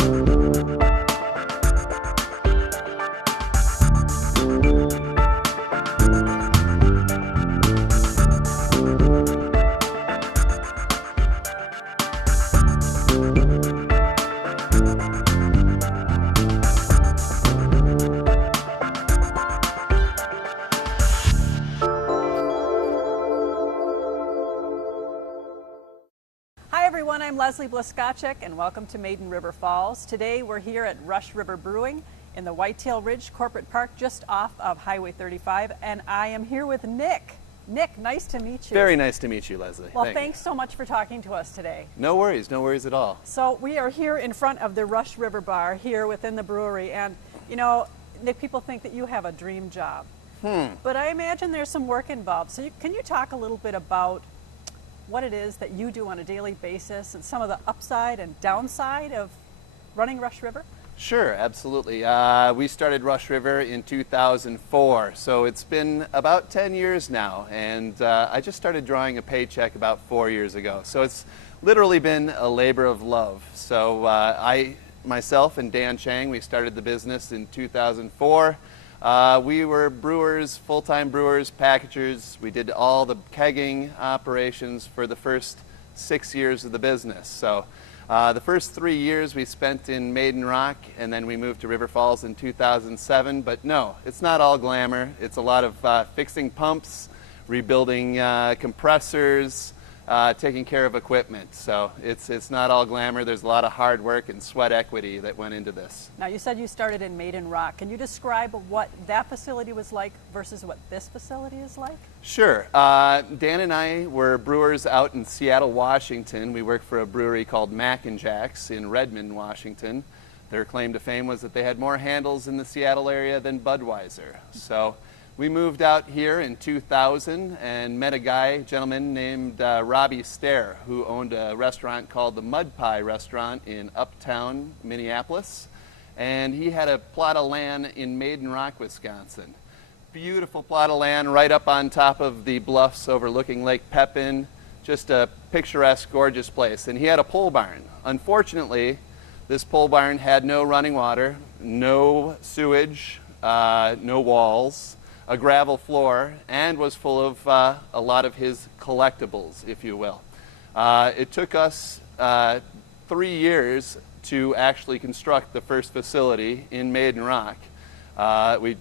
Hi everyone, I'm Leslie Blaskacek and welcome to Maiden River Falls. Today we're here at Rush River Brewing in the Whitetail Ridge Corporate Park just off of Highway 35, and I am here with Nick. Nick, nice to meet you. Very nice to meet you, Leslie. Well, thanks so much for talking to us today. No worries at all. So we are here in front of the Rush River Bar here within the brewery, and you know, Nick, people think that you have a dream job. But I imagine there's some work involved. So can you talk a little bit about what it is that you do on a daily basis and some of the upside and downside of running Rush River? Sure, absolutely. We started Rush River in 2004, so it's been about 10 years now, and I just started drawing a paycheck about 4 years ago. So it's literally been a labor of love. So myself and Dan Chang, we started the business in 2004. We were brewers, full-time brewers, packagers. We did all the kegging operations for the first 6 years of the business. So the first 3 years we spent in Maiden Rock, and then we moved to River Falls in 2007. But no, it's not all glamour. It's a lot of fixing pumps, rebuilding compressors, taking care of equipment. So it's not all glamour. There's a lot of hard work and sweat equity that went into this. Now, you said you started in Maiden Rock. Can you describe what that facility was like versus what this facility is like? Sure. Dan and I were brewers out in Seattle, Washington. We worked for a brewery called Mac and Jack's in Redmond, Washington. Their claim to fame was that they had more handles in the Seattle area than Budweiser. So we moved out here in 2000 and met a gentleman named Robbie Stair, who owned a restaurant called the Mud Pie Restaurant in Uptown, Minneapolis. And he had a plot of land in Maiden Rock, Wisconsin. Beautiful plot of land right up on top of the bluffs overlooking Lake Pepin. Just a picturesque, gorgeous place. And he had a pole barn. Unfortunately, this pole barn had no running water, no sewage, no walls, a gravel floor, and was full of a lot of his collectibles, if you will. It took us 3 years to actually construct the first facility in Maiden Rock. We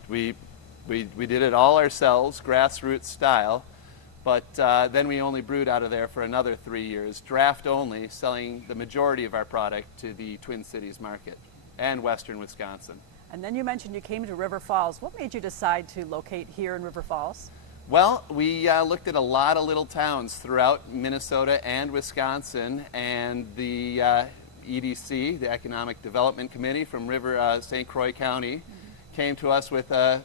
did it all ourselves, grassroots style, but then we only brewed out of there for another 3 years, draft only, selling the majority of our product to the Twin Cities market and western Wisconsin. And then you mentioned you came to River Falls. What made you decide to locate here in River Falls? Well, we looked at a lot of little towns throughout Minnesota and Wisconsin, and the EDC, the Economic Development Committee from St. Croix County, came to us with an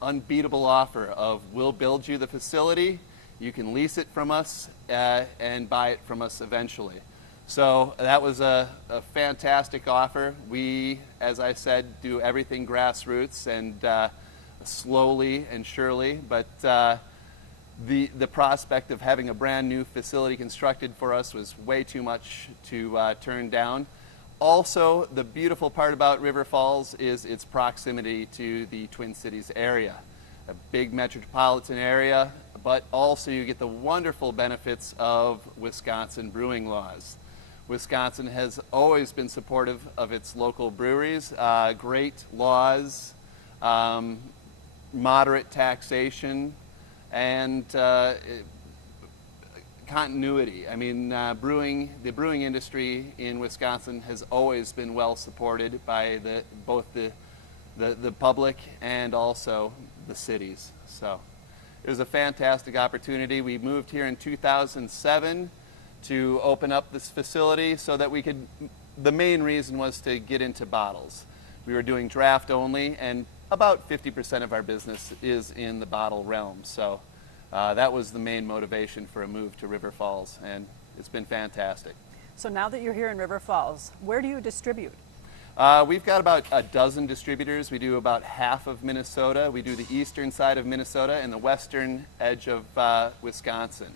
unbeatable offer of, we'll build you the facility, you can lease it from us, and buy it from us eventually. So that was a fantastic offer. We, as I said, do everything grassroots and slowly and surely, but the prospect of having a brand new facility constructed for us was way too much to turn down. Also, the beautiful part about River Falls is its proximity to the Twin Cities area, a big metropolitan area, but also you get the wonderful benefits of Wisconsin brewing laws. Wisconsin has always been supportive of its local breweries, great laws, moderate taxation, and continuity. I mean, the brewing industry in Wisconsin has always been well supported by both the public and also the cities. So it was a fantastic opportunity. We moved here in 2007 to open up this facility so that we could, the main reason was to get into bottles. We were doing draft only, and about 50% of our business is in the bottle realm. So that was the main motivation for a move to River Falls, and it's been fantastic. So now that you're here in River Falls, where do you distribute? We've got about a dozen distributors. We do about half of Minnesota. We do the eastern side of Minnesota and the western edge of Wisconsin.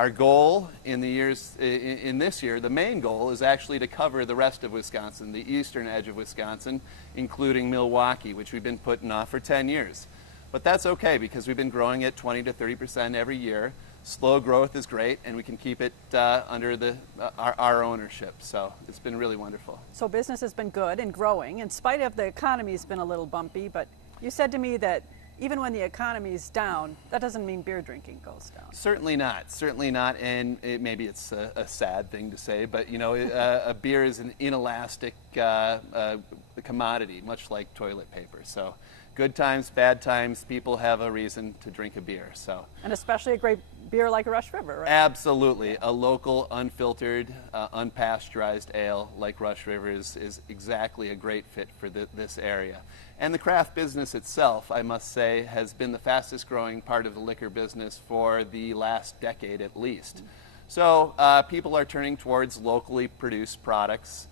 Our goal in this year, the main goal is actually to cover the rest of Wisconsin, the eastern edge of Wisconsin, including Milwaukee, which we've been putting off for 10 years. But that's okay because we've been growing at 20 to 30% every year. Slow growth is great, and we can keep it under our ownership. So it's been really wonderful. So business has been good and growing in spite of the economy's been a little bumpy, but you said to me that even when the economy's down, that doesn't mean beer drinking goes down. Certainly not. Certainly not. And maybe it's a sad thing to say, but a beer is an inelastic commodity, much like toilet paper. So, good times, bad times, people have a reason to drink a beer. So. And especially a great beer like Rush River, right? Absolutely. A local, unfiltered, unpasteurized ale like Rush River is exactly a great fit for this area. And the craft business itself, I must say, has been the fastest growing part of the liquor business for the last decade at least. So people are turning towards locally produced products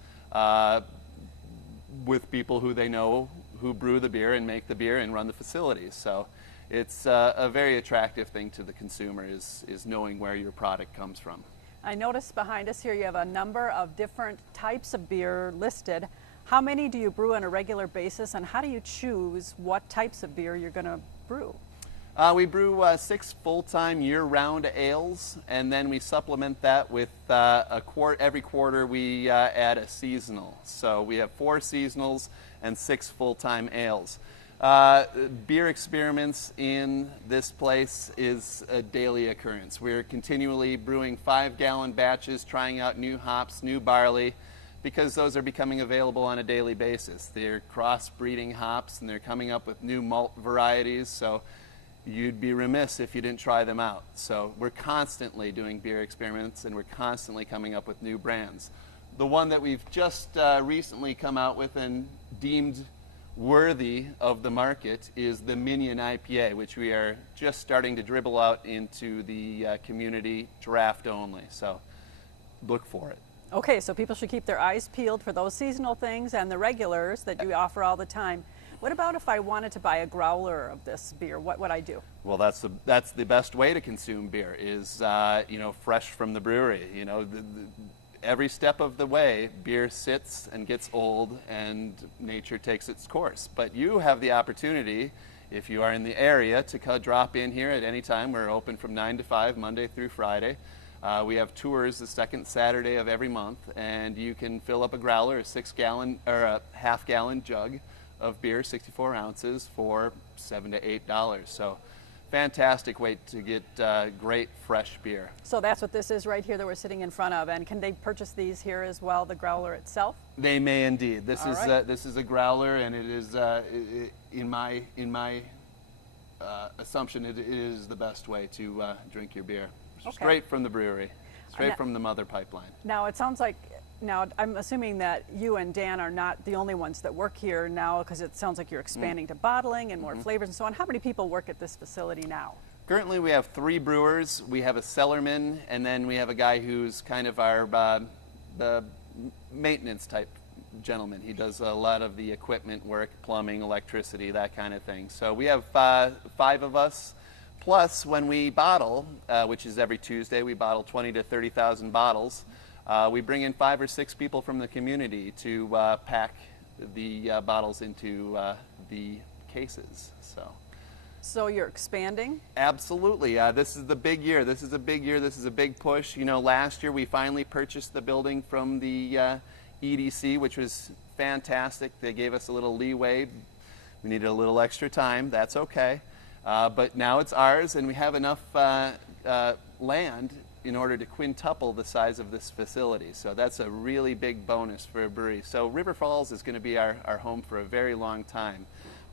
with people who they know who brew the beer and make the beer and run the facilities. So it's a very attractive thing to the consumer is knowing where your product comes from. I noticed behind us here you have a number of different types of beer listed. How many do you brew on a regular basis, and how do you choose what types of beer you're going to brew? We brew 6 full-time year-round ales, and then we supplement that with every quarter we add a seasonal. So we have 4 seasonals and 6 full-time ales. Beer experiments in this place is a daily occurrence. We're continually brewing 5-gallon batches, trying out new hops, new barley, because those are becoming available on a daily basis. They're cross-breeding hops, and they're coming up with new malt varieties, so you'd be remiss if you didn't try them out. So we're constantly doing beer experiments, and we're constantly coming up with new brands. The one that we've just recently come out with and deemed worthy of the market is the Minion IPA, which we are just starting to dribble out into the community draft only. So look for it. Okay, so people should keep their eyes peeled for those seasonal things and the regulars that you offer all the time. What about if I wanted to buy a growler of this beer? What would I do? Well, that's the best way to consume beer is fresh from the brewery. Every step of the way, beer sits and gets old, and nature takes its course. But you have the opportunity, if you are in the area, to drop in here at any time. We're open from 9 to 5, Monday through Friday. We have tours the second Saturday of every month, and you can fill up a growler, a 6-gallon or a half-gallon jug of beer, 64 ounces, for $7 to $8. So, fantastic way to get great fresh beer. So that's what this is right here that we're sitting in front of. And can they purchase these here as well, the growler itself? They may indeed. This This is a growler, and it is in my assumption it is the best way to drink your beer. Okay. Straight from the brewery, straight from the mother pipeline. Now it sounds like, I'm assuming that you and Dan are not the only ones that work here now, because it sounds like you're expanding to bottling and more flavors and so on. How many people work at this facility now? Currently we have 3 brewers. We have a cellarman, and then we have a guy who's kind of our the maintenance type gentleman. He does a lot of the equipment work, plumbing, electricity, that kind of thing. So we have 5 of us. Plus, when we bottle, which is every Tuesday, we bottle 20 to 30,000 bottles. We bring in 5 or 6 people from the community to pack the bottles into the cases. So you're expanding? Absolutely. This is the big year. This is a big year. This is a big push. Last year we finally purchased the building from the EDC, which was fantastic. They gave us a little leeway. We needed a little extra time. That's okay. But now it's ours, and we have enough land in order to quintuple the size of this facility. So that's a really big bonus for a brewery. So River Falls is going to be our home for a very long time.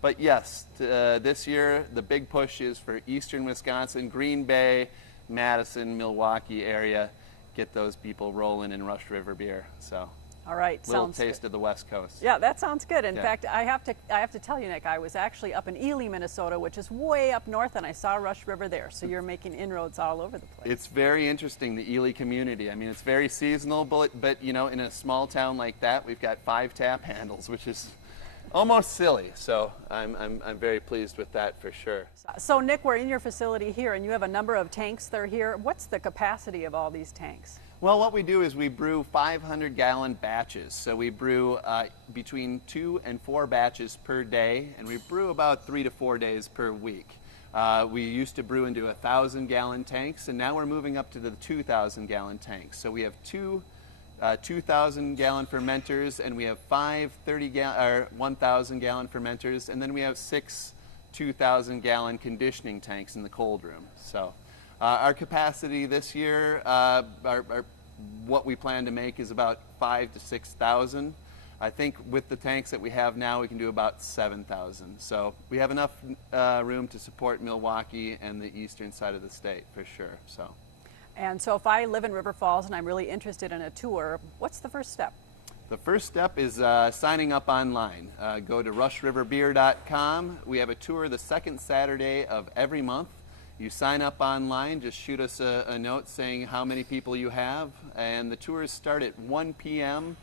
But yes, this year the big push is for eastern Wisconsin, Green Bay, Madison, Milwaukee area. Get those people rolling in Rush River beer. So. All right, little sounds taste good. of the West Coast. Yeah, that sounds good. In fact, I have to tell you, Nick, I was actually up in Ely, Minnesota, which is way up north, and I saw Rush River there. So you're making inroads all over the place. It's very interesting, the Ely community. I mean, it's very seasonal, but in a small town like that, we've got 5 tap handles, which is almost silly. So I'm very pleased with that for sure. So Nick, we're in your facility here, and you have a number of tanks that are here. What's the capacity of all these tanks? Well, what we do is we brew 500-gallon batches. So we brew between 2 and 4 batches per day, and we brew about 3 to 4 days per week. We used to brew into 1,000-gallon tanks, and now we're moving up to the 2,000-gallon tanks. So we have two 2,000-gallon fermenters, and we have 5 1,000-gallon fermenters, and then we have 6 2,000-gallon conditioning tanks in the cold room. So our capacity this year, what we plan to make is about 5,000 to 6,000. I think with the tanks that we have now, we can do about 7,000. So we have enough room to support Milwaukee and the eastern side of the state for sure. And so if I live in River Falls and I'm really interested in a tour, what's the first step? The first step is signing up online. Go to rushriverbeer.com. We have a tour the second Saturday of every month. You sign up online, just shoot us a note saying how many people you have, and the tours start at 1 p.m.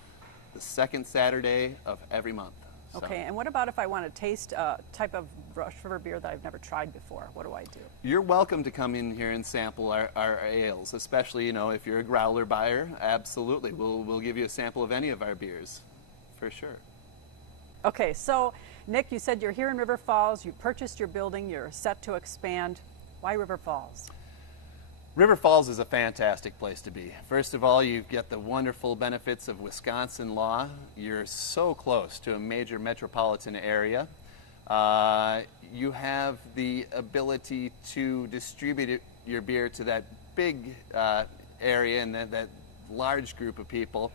the second Saturday of every month. Okay, and what about if I want to taste a type of Rush River beer that I've never tried before? What do I do? You're welcome to come in here and sample our ales, especially, if you're a growler buyer. Absolutely, we'll give you a sample of any of our beers, for sure. Okay, so Nick, you said you're here in River Falls, you purchased your building, you're set to expand. Why River Falls? River Falls is a fantastic place to be. First of all, you get the wonderful benefits of Wisconsin law. You're so close to a major metropolitan area. You have the ability to distribute your beer to that big area and that large group of people.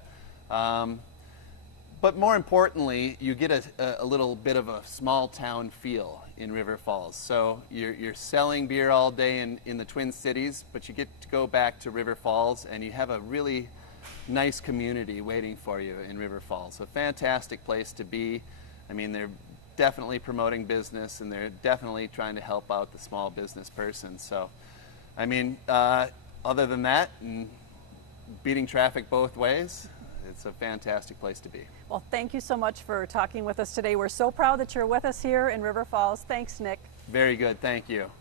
But more importantly, you get a little bit of a small town feel in River Falls. So you're selling beer all day in the Twin Cities, but you get to go back to River Falls and you have a really nice community waiting for you in River Falls. A fantastic place to be. I mean, they're definitely promoting business and they're definitely trying to help out the small business person. So, I mean, other than that, and beating traffic both ways, it's a fantastic place to be. Well, thank you so much for talking with us today. We're so proud that you're with us here in River Falls. Thanks, Nick. Very good. Thank you.